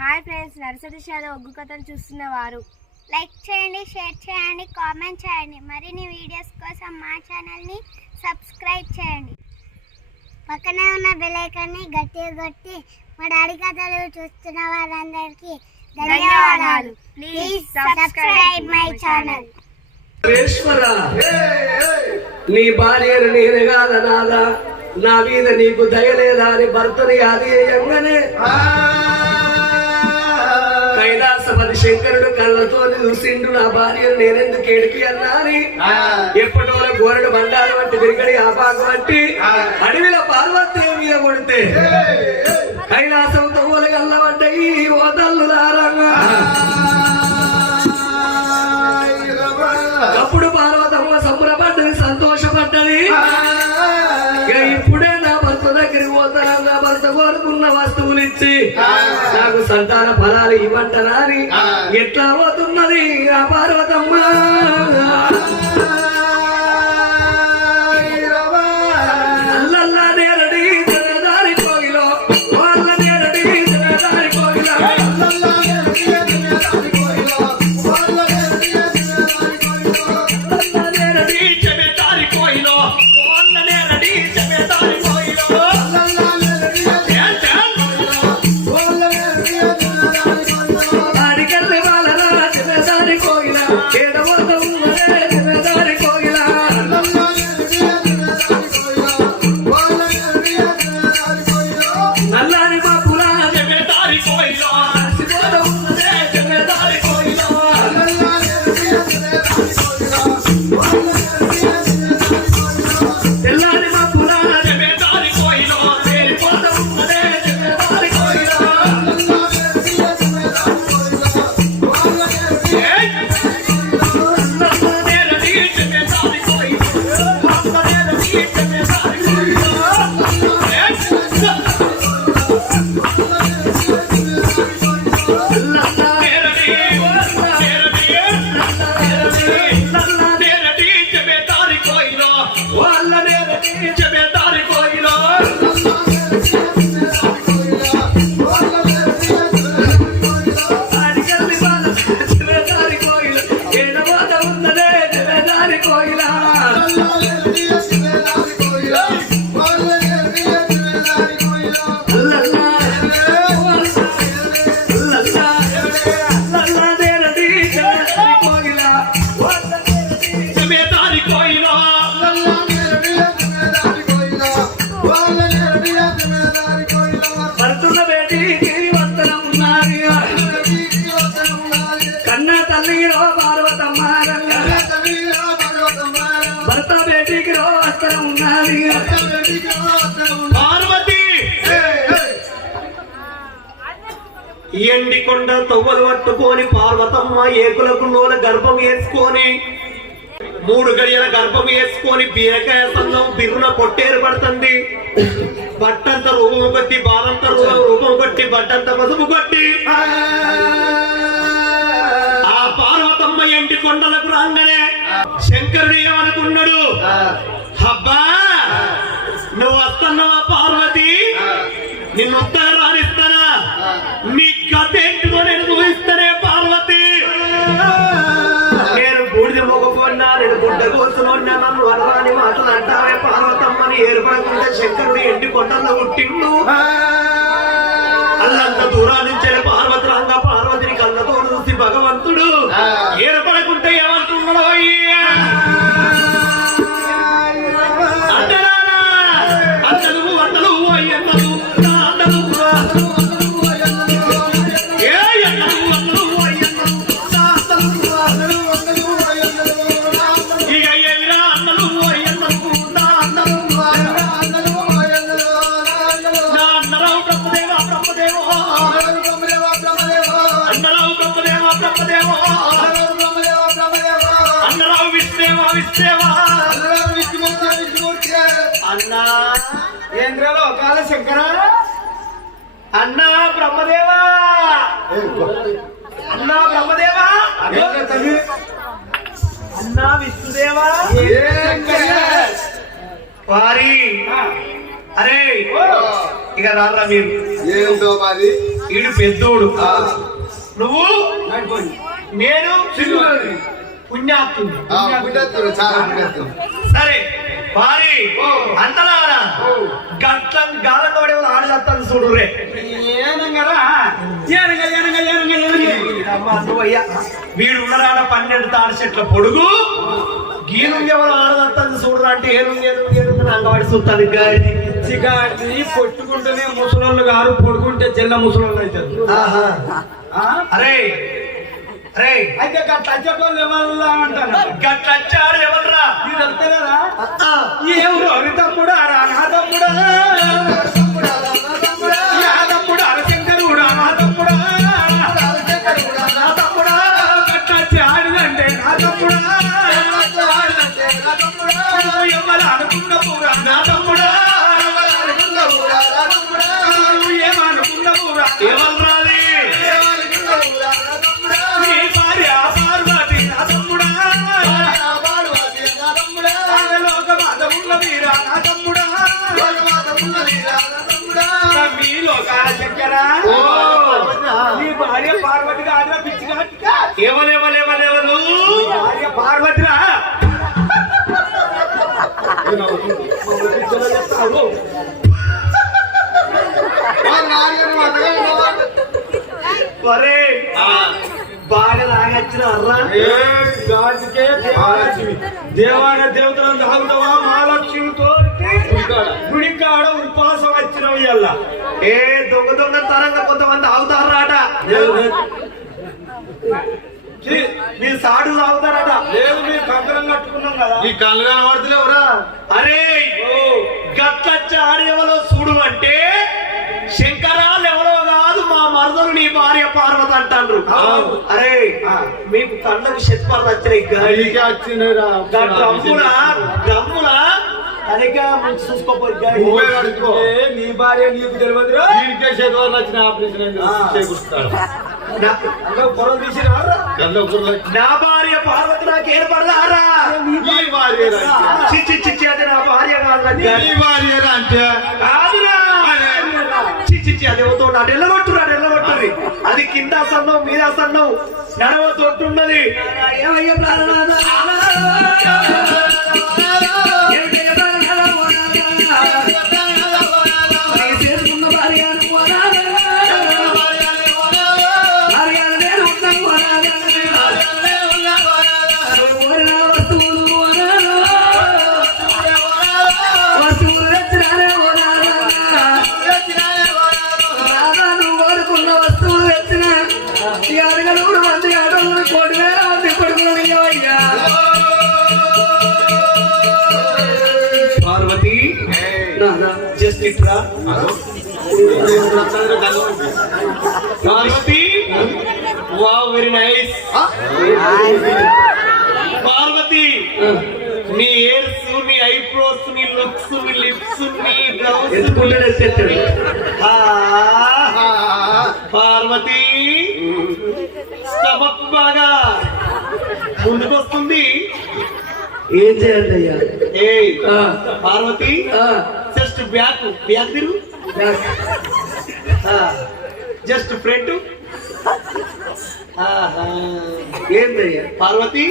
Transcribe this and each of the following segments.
Hi friends, nursery shallow ఒగ్గు కథలు చూస్తున్నవారు like చేయండి, share చేయండి, కామెంట్ చేయండి. మరిన్ని వీడియోస్ కోసం మా ఛానల్ని సబ్స్క్రైబ్ చేయండి. పక్కనే ఉన్న బెల్ ఐకాన్ని గట్టిగా కొట్టి మా డాడీ కథలు చూస్తున్న వారందరికీ ధన్యవాదాలు. Please subscribe my channel. నీ భార్యను నేను కాదనాలా, నా మీద నీకు దయలేదా అని భర్తని ఆదేయంగానే కైలాసపతి శంకరుడు కళ్ళతో చూసిండు, నా భార్యను నేనెందుకు ఏడిపి అన్నా అని. ఎప్పటిలో గోరడు బండారు వంటి విరిగడి ఆపాకు వంటి అడవిలో పార్వతీ మీద కొడితే కైలాసం తవ్వలు గల్లబడ్డాయి. ఓదల్లు దారంగా అప్పుడు పార్వతమ్మ సంబరపడ్డది, సంతోషపడ్డది. ఇప్పుడే నా భర్త దగ్గరికి పోతాను, నా భర్త కోరుకున్న వస్తువులు ఇచ్చి నాకు సంతాన ఫలాలు ఇవ్వంటారా అని ఎట్లా పోతున్నది ఆ పార్వతమ్మ. అల్లల్లా నేరడి దారి కోగిలో, వాళ్ళ నేరడి దారి కోగిలో, ఎండికొండ తవ్వలు పట్టుకొని పార్వతమ్మ ఏకులకు నూనె గర్భం వేసుకొని 3 గడియల గర్భం వేసుకొని బీరకాయ సంఘం బిర్రున పొట్టేరు పడుతుంది. బట్టంత రూపం కొట్టి బాలంత రూపం కొట్టి బట్టంత పసుపు కొట్టి ఆ పార్వతమ్మ ఎండికొండలకు రాగానే శంకరుడు ఏమనుకున్నాడు, అబ్బా నువ్వు వస్తున్నావా పార్వతి, నిన్ను ఉత్తర రానిస్తానా, నీ గత ఏంటిదో నేను ఊహిస్తానే పార్వతి. నేను బూడిద మొగపోన్నా, నేను గుడ్డ కోసుకున్నా, నన్ను వరరాని మాటలు అంటావే పార్వతమ్మని ఏర్పడకుండా శంకరుడు ఎండి కొండల్లో పుట్టిండు. అల్లంత దూరా నుంచే పార్వతి రంగా పార్వతిని కళ్ళతో చూసి భగవంతుడు ఏర్పడకుంటే ఏమంటున్నాడు, అంటలు అంటలు అయ్యన్నలు అన్నా ఏంద్రలో కాల శంకర, అన్నా బ్రహ్మదేవా, అన్నా బ్రహ్మదేవా, అన్నా విష్ణుదేవా, వారి అరే ఇక రారా మీరు ఏంటో మరి ఈడు పెద్దోడు నువ్వు నేను పుణ్యాత్తుడు సరే వారి అంతలారా గట్లం గాలతోడే ఆడతాను చూడు రే వీడు ఉన్నరాడ 12 తాడి చెట్ల పొడుగు గీనుంగి ఎవరు ఆడదత్తాను చూడరా అంటే ఏనుంగి అంగవాడి చూస్తాను గాడి కొట్టుకుంటేనే ముసలోళ్ళు గారు పొడుకుంటే చెల్ల ముసలోళ్ళు అవుతారు. అరే అరే అయితే గట్లచ్చేటోళ్ళు ఎవరు అంటారు గట్లచ్చాడు ఎవర్రా మీరు వెళ్తే కదా ఎవరు అరి తమ్ముడా నా తమ్ముడా తమ్ముడు అరశంకరుడా నా తమ్ముడా గట్లచ్చి ఆడిదంటే నా తమ్ముడా ఎవరు అనుకున్న పూరా నా తమ్ముడా ఏమనుకున్న పూరా ఎవరు రాలి నీ భార్య పార్వతి కాదురా పిచ్చిగా ఎవరు భార్య పార్వతిరా ఒరే బాగా లాగచ్చిన అర్రా గాజుకే దేవాలక్ష్మి దేవాల దేవతలను తాగుతావా మహాలక్ష్మితో గుడికాడ ఉపవాసం వచ్చినవి అలా ఏ దొంగ తరంగా కొంతమంది ఆగుతారట మీరు సాడు తాగుతారట లేదు మీరు కంకరం కట్టుకున్నాం కదా ఈ కళ్ళు కనబడుతులేవురా అరే గట్లచ్చ ఆడేవలో చూడు అంటే శంకరాలు ఎవరో కాదు మా మరదలు నీ భార్య పార్వతి అంటారు. అరే మీకు కళ్ళకు శత్పర్లు వచ్చినాయి గమ్ములా అదిగా మంచి చూసుకోపోయి నీ భార్య నీకు తెలియదు దీనికే చేతులు వచ్చిన ఆపరేషన్ చేకూరుస్తాడు పొరం తీసిరా నా భార్య పార్వతి నాకు ఏర్పడదారా చిచ్చి అది నా భార్య భార్య అంటే కాదురా చిచ్చి అది అవుతుంది అటు ఎల్లగొట్టుది అది కింద సన్నం మీద సన్నం నడవ తొట్టున్నది ఏమయ్య చేసుకున్న భార్య వస్తువులు తెచ్చినారే కోరుకున్న వస్తువులు తెచ్చిన ఈ అడగలు మంది ఆటలు 1,000 మంది కొడుకులు అయ్యా పార్వతి జస్ట్ ఇట్రా Parvati wow very nice Parvati నీ హెయిర్స్ నీ ఐబ్రోస్ నీ లుక్స్ నీ లిప్స్ నీ బ్లౌజ్ పార్వతి స్టమక్ బాగా ముందుకొస్తుంది ఏం చేయాలి అయ్యా ఏ పార్వతి జస్ట్ బ్యాక్ తిరు జస్ట్ ఫ్రంట్ ఏంటయ్యా పార్వతి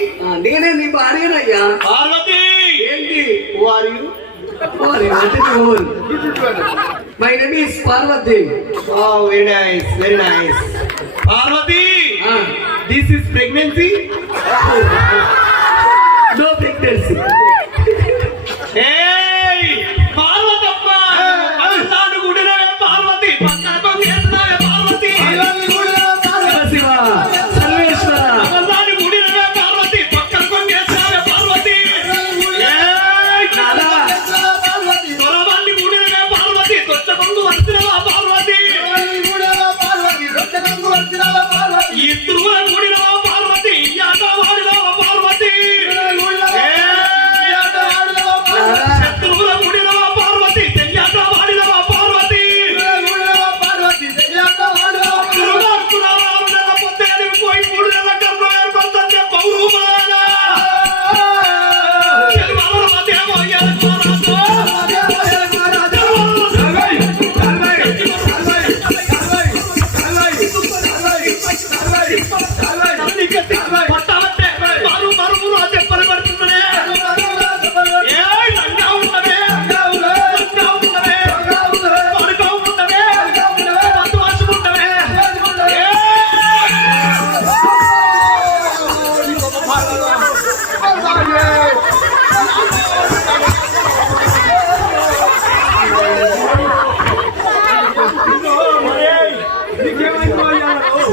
నేనే నీ భార్యనయ్యా పార్వతి ఏంటి వారు my name is Parvati very nice Parvati this is pregnancy no pregnancy Parvatamma అన్నాడు గుడిలో పార్వతి పార్వతి శివ సర్వేశ్వర అన్నాడు గుడిలో పార్వతి పక్కన కొంగేసావే పార్వతి పొలవాన్ని గుడిలో పార్వతి తొట్ట కొంగు వచ్చినవా పార్వతి ఇద్దరు గుడిలో పార్వతి ఆట వాడిలో పార్వతి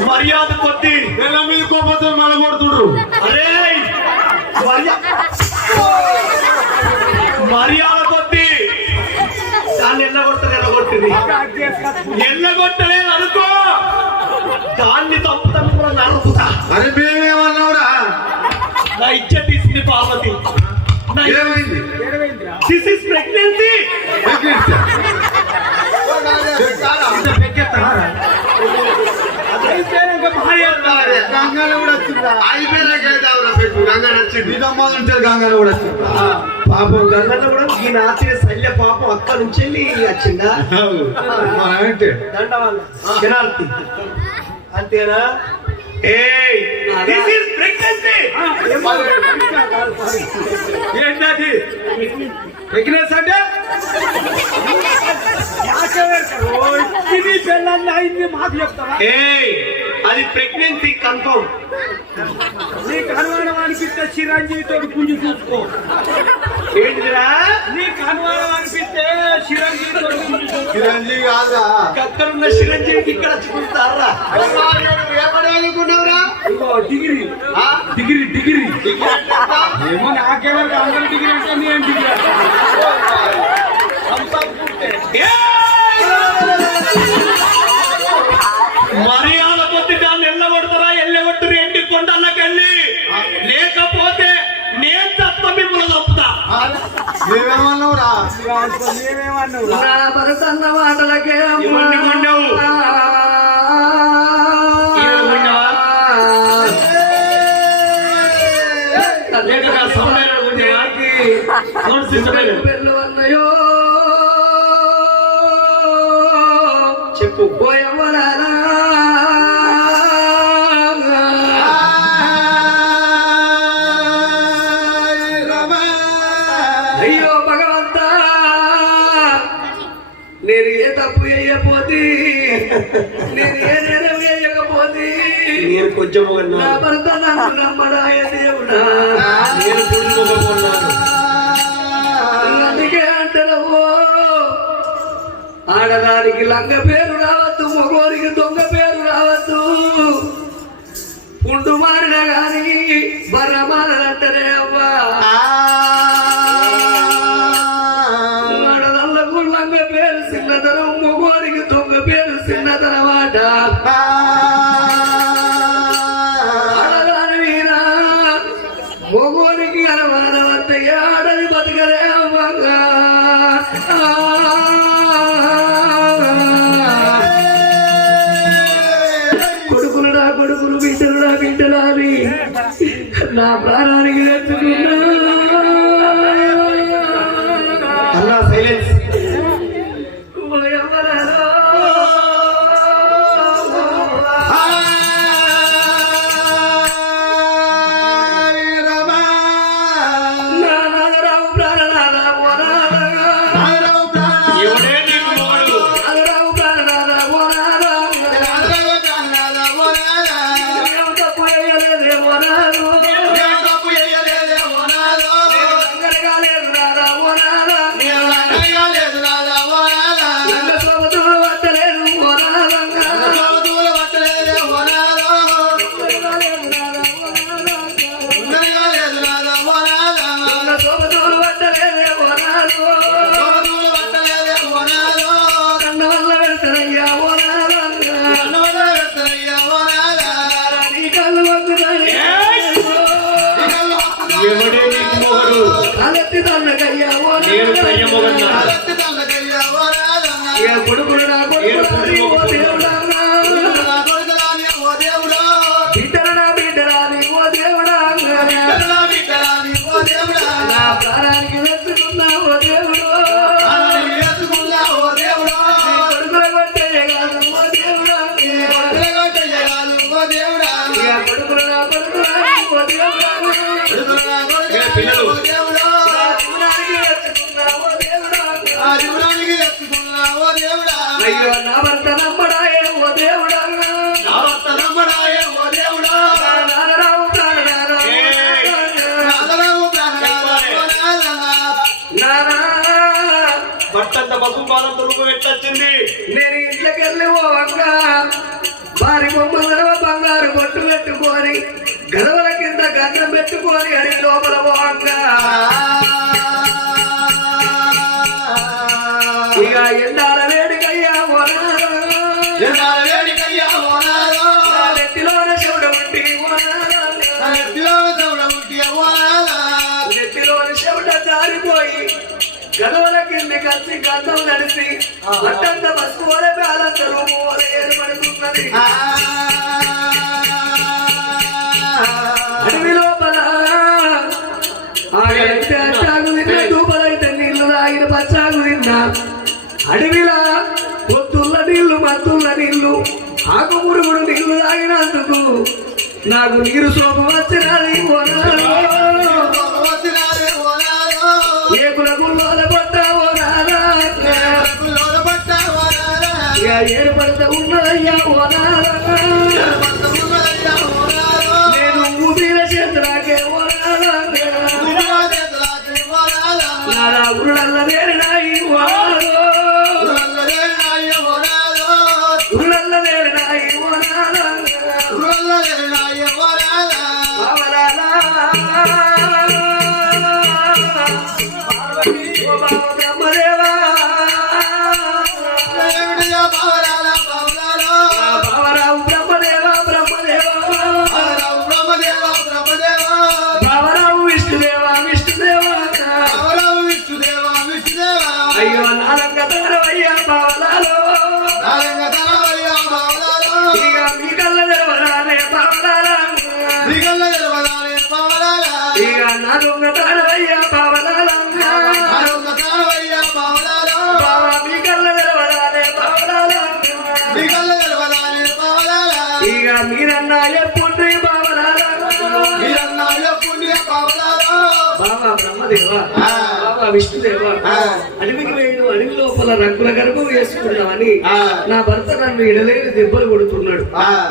మర్యాద కొద్ది నెల మీద కోపంతో మనం కొడుతుండ్రు. అరే మర్యాద కొద్ది దాన్ని ఎల్లగొట్టలేదు అనుకో, దాన్ని తప్పుతాను కూడా నరుకుతా. అరే మేమేమన్నావురా? నా ఇచ్చ తీసింది పార్వతి. ఏమైంది? This is pregnancy. గంగాలో కూడా వచ్చిందా? అయిపోయినాకేదావురా పెట్టు. గంగా నచ్చింది. ఈ దమ్మాలు ఉంటుంది. గంగాలో కూడా వచ్చింది. పాపం గంగన్న కూడా ఈ నాచిన శల్య పాపం అక్కడ నుంచి వెళ్ళి వచ్చిందా అంటే దండవాళ్ళ జనార్తి అంతేనా? This is pregnancy. ఏంటది ప్రెగ్నెన్సీ అంటే? అయింది మాకు చెప్తావా? అది ప్రెగ్నెన్సీ కన్ఫర్మ్. నీకు అనుమానం అనిపిస్తే చిరంజీవితో పుంజు చూసుకో. ఏంటిదిరా? నీకు అనుమానం అనిపిస్తే చిరంజీవితో పుంజు చూసుకో. చిరంజీవి కాదురా. అక్కడున్న చిరంజీవికి ఇక్కడ చూస్తారా? ఏమనుకున్నావురా? ఇగో డిగ్రీ డిగ్రీ ఏమో నాకేమో అందరూ డిగ్రీ అంటే నేను డిగ్రీ మర్యాద కొద్ది దాన్ని ఎల్లగొడతారా? ఎల్లగొట్టురు ఎండి కొండలకెళ్ళి, లేకపోతే నేను తప్ప మిమ్మల్ని తప్పుతా. మేమేమన్నావురా? నా భరతన్న మాటలకే ఇవన్నీ కొన్నావు. అన్నయో చెప్పు పోయమ్మరారా. అయ్యో భగవంత, నేను ఏ తప్పు వేయకపోతే, నేను ఏ నేరం వేయకపోతే, నేను కొంచెం నా భర్త నన్ను నమ్మడాయ దేవుడా. నేను పుట్టుకోకున్నాను. అందుకే అంటారు ఆడదానికి లంగ పేరు రావద్దు, మగోరికి దొంగ పేరు రావద్దు. పుండు మారిన గాని బర్ర మారనంటనే అవ్వా. ఆడదల్లకు లంగ పేరు చిన్నతనం, మగోరికి దొంగ పేరు చిన్నతనమాట. ఆడదాని మీద మగోనికి అనుమానవంత ఆడని బతకలే అవ్వగా. కొడుకులుడా కొడుకులు, బిడ్డలుడా బిడ్డలాని నా ప్రాణానికి తెచ్చుకున్నా. అన్నా సైలెన్స్. ఎవడే నీకు మొగుడు? ఎవడే నీకు మొగుడు? నేను సయ్యమొగన్నా. కొడుకులు నా కొడుకు బిడ్డరా బిడ్డరాని ఓ దేవుడా. నా ప్రాణానికి వెతుకున్నా ఓ దేవుడు. కొడుకుల కొట్టే కాదు ఓ దేవుడా. కొడుకులు నా కొడుకు ఓ దేవుడా. పిల్లలు అయ్యో నా భర్త నమ్మడాయే ఓ దేవుడా. నాదరావు ప్రాణనాదా నానా. బట్టంత పసుపు పాలంత రూపం ఎట్టొచ్చింది? నేను ఇంట్లోకెళ్ళి ఓ వంక వారి బొమ్మల బంగారు బొట్టు పెట్టుకొని గడవల కింద గంధం పెట్టుకొని అడిగి లోపల పోగా ఇక ఎండాల వేడికయ్యా నెత్తిలోన చెవుడ ఉంటి నెత్తిలోని చెవుడ జారిపోయి గడవల కింది కలిసి గంధం నడిచి అట్టంత పసుకోలే బాలంత రూపోలే ఏర్పడుతున్నది అడవి లోపల ఆగలైతే అచ్చాగు తిన్నా దూపలైతే నీళ్లు తాగిన పచ్చాగు తిన్నా అడవిలా పొత్తుల్ల నీళ్లు మత్తుల్ల నీళ్లు ఆకు మురుగుడు నీళ్లు తాగినందుకు నాకు నీరు సోపు వచ్చినది ఏకుల గుల్లోల పట్ట ఏర్పడతా ఉన్నదయ్యా నేను ఊపిన చేతులాకే నా ఊళ్ళ వేరినాయి ఊళ్ళ వేరినాయి బ్రహ్మదేవా బావరావు బ్రహ్మదేవా బావరావు విష్ణుదేవా అయ్యో నాలంగ తరవయ్యా బావలాలో ఇక మీ కళ్ళ తెరవరాలే బావలాలా ఇక నా దొంగ తరవయ్యా బావలాలా బావా మీ కళ్ళ తెరవరాలే బావలాలా ఇక మీరన్నా ఎప్పుడు బావలాలా బాబా బ్రహ్మదేవా బాబా విష్ణుదేవా అడవికి వేడు అడవి లోపల రంగుల గర్భం వేసుకున్నామని నా భర్త నన్ను ఇడలేని దెబ్బలు కొడుతున్నాడు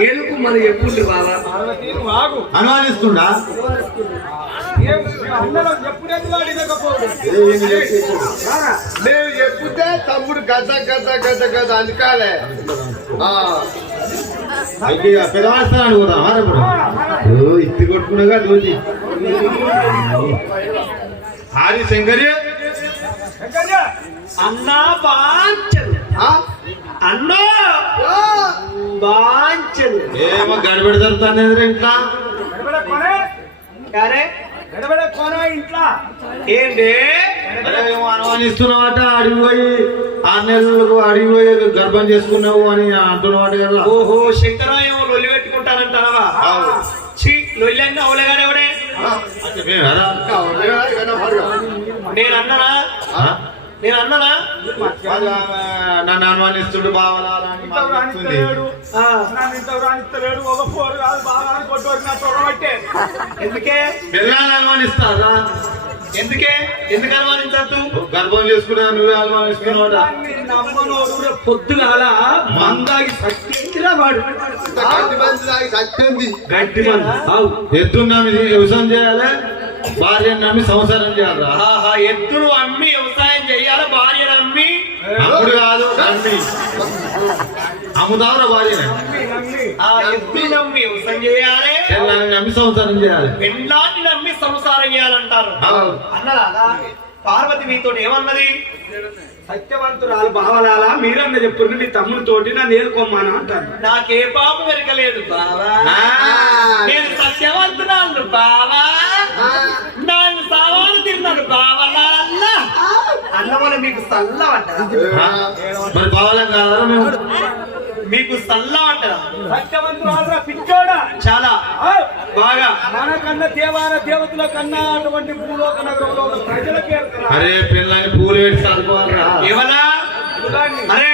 ఏలుకు మన ఎప్పుడు బాబా అనుమానిస్తుండా నేను చెప్పుతే తమ్ముడు గద్ద గద్ద గద్ద గద్ద అందుకాలే అయితే పెదవాస్తాను కూడా ఇత్తి కొట్టుకున్నాగా రోజు ఆది శంకరి అన్నా బాంచదు అన్నో బాంచదు ఏమో గడబడి జరుగుతుంది ఇంట్లో ఇంట్లో ఏంటి ఏమో అనుమానిస్తున్నావట అడిగి పోయి 6 నెలలకు అడిగి పోయి గర్భం చేసుకున్నావు అని అంటున్నావాట కదా. ఓహో శంకరాయం లొల్లి పెట్టుకుంటానంటావా లొల్లి అవలేగాడేవాడే నేను అన్నానా నన్ను అనుమానిస్తుడు బావలాలు ఎందుకే పిల్లల్ని అనుమానిస్తారా? ఎందుకు అనుమానించద్దు? గర్భం చేసుకున్నా నువ్వే అనుమానిస్తున్నాడు. పొద్దుగాల మందాగి సత్యంగా వాడు గట్టి మంది ఎద్దున్నా వ్యవసాయం చేయాలి, భార్యను నమ్మి సంసారం చేయాలి. ఎద్దును అమ్మి వ్యవసాయం చేయాలి, భార్యను అమ్మి అప్పుడు కాదు నమ్మి అమ్ముతావురా భార్యను. ఎద్దు నమ్మి వ్యవసాయం చేయాలి, పిల్లల్ని నమ్మి సంసారం చేయాలి, పెళ్ళాన్ని నమ్మి సంసారం చేయాలంటారు. అన్నదా పార్వతి మీతో ఏమన్నది? సత్యవంతురాలు బావలాలా మీరన్న చెప్పుడు మీ తమ్ముడితోటి నన్ను ఏరుకోమ్మను అంటారు. నాకే పాపం వెరకలేదు బావా, నేను సత్యవంతురాలు బావా, నన్ను సవాలు తిన్నాను బావలా అన్నమని మీకు సల్లా అంటారా? మరి బావలం కాదా మేము? మీకు సల్లా అంటారా? సత్యవంతురాలు పిచ్చోడా చాలా బాగా మనకన్నా దేవతల కన్నా అటువంటి భూలోక నగరంలో ప్రజలకే. అరే పిల్లని పూలు పెట్టి చదువుకోవాలరా. ఎవరా? అరే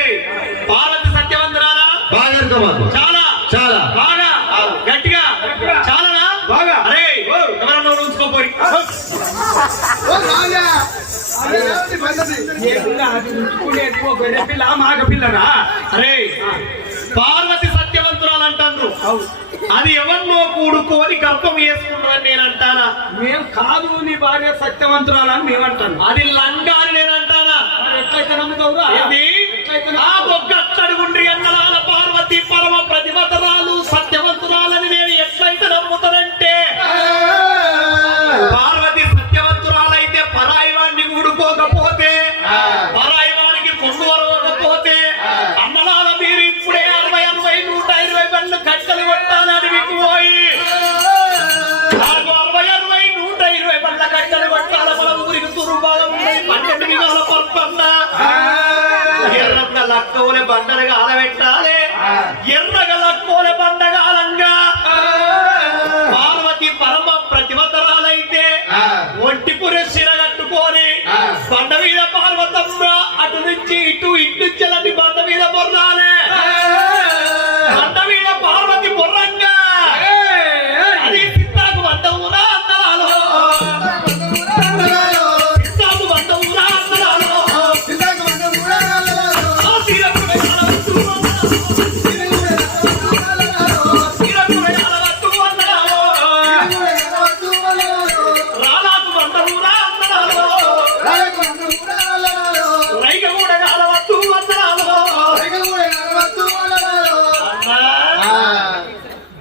పార్వతి సత్యవంతురాలా? బాగా చాలా చాలా బాగా గట్టిగా చాలా బాగా. అరే ఎవరన్నా ఉంచుకోపోయి పిల్ల మాగ పిల్లనా? అరే పార్వతి సత్యవంతురాలు అంటారు, అది ఎవరినో కూడుకోని గర్భం వేసుకున్నదని నేను అంటానా? మేము కాదు నీ భార్య సత్యవంతురాలని మేమంటాను. అది లంగా అని నేను అంటానా? ఎట్లయితే నమ్ముతావురా? ఆ ఒక్క అట్టడుగుండ్రి అన్నలాల పార్వతి పరమ ప్రతిభ సత్యవతరాలు సత్యవంతురాలని నేను ఎట్లయితే నమ్ముతానంటే పార్వతి సత్యవంతురాలైతే పరాయి వాడిని ఊడుకోకపోతే పరాయి వాడికి కొండు వరవకపోతే అమ్మలాల మీరు ఇప్పుడే 60, 80, 120 బండ్లు కట్టలు కొట్టాలని మీకు పోయి 60, 60, 120 బండ్ల కట్టలు కొట్టాల మన ఊరికి తురుభాగం 12 విధాల పర్పన్న ఎర్రగ లక్కవులే బండలుగా ఆలబెట్టాలి ఎర్రగ లక్కవులే బండగాలంగా పార్వతి పరమ ప్రతివతరాలైతే ఒంటి పురి సిరగట్టుకొని బండ మీద పార్వతమ్మ అటు నుంచి ఇటు నుంచి బండ మీద బొర్రాలే బండ మీద పార్వతి బొర్రంగా అది సిద్ధాకు వంట ఊరా అందరాలో సిద్ధాకు వంట ఊరా అందరాలో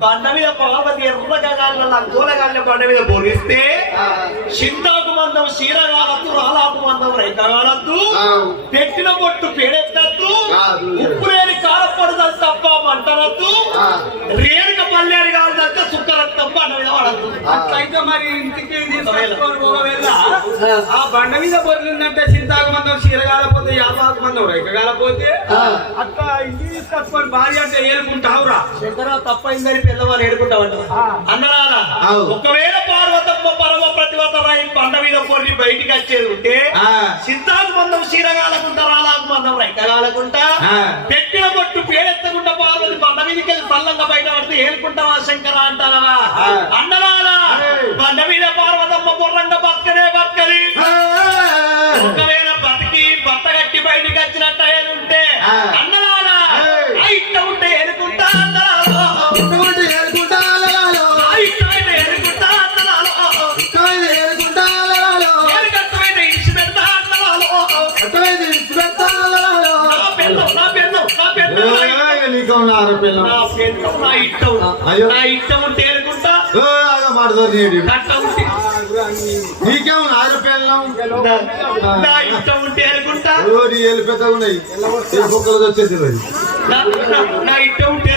బండ మీద పార్వతి ఎర్రగాళ్ళ కూలగాళ్ళ బండ మీద బొరిస్తే చింతాకు మందం చీరగాలద్దు రాలాకు మందం రైతగాలద్దు పెట్టిన పొట్టు పేడెత్తద్దు ఉప్పులేని కారపడదు తప్ప మంటనద్దు రేణుక పల్లెరు కాదు సుక్కరక్తం బండ మీద పడద్దు. అట్లయితే మరి ఇంటికి తీసుకొని పోగవేళ ఆ బండ మీద బొర్లిందంటే చింతాకు మందం చీరగాలపోతే యాపాకు మందం రైకగాలపోతే అట్లా ఇంటికి తీసుకొచ్చుకొని భార్య అంటే ఏలుకుంటావురా శంకర తప్పైందని పిల్లవాళ్ళు ఏడుకుంటామంట అన్నరాలా ఒకవేళ పార్వతమ్మ పరమ ప్రతివతరాయి బండ మీద పొర్రి బయటికి వచ్చేది ఉంటే సిద్ధాకు మందం చీరగాలకుంటా రాలాకు మందం రైకగాలకుంటా పెట్టిన బొట్టు పేడెత్తకుండా పార్వతి బండ మీదకి వెళ్ళి పల్లంగా బయట పడితే ఏలుకుంటావా శంకర అంటావా అన్నరాలా బండ మీద పార్వతమ్మ బుర్రంగా బతకనే బతకది ఒకవేళ బతికి బట్ట కట్టి బయటికి వచ్చినట్టు ఉంటే అన్నరాలా ఇట్ట ఉంటే ఏలుకుంటా అన్నరాలో నీకేమో ఆరపిల్లం పెద్ద ఉన్నాయి వచ్చేసి నా ఇట్ట ఉంటే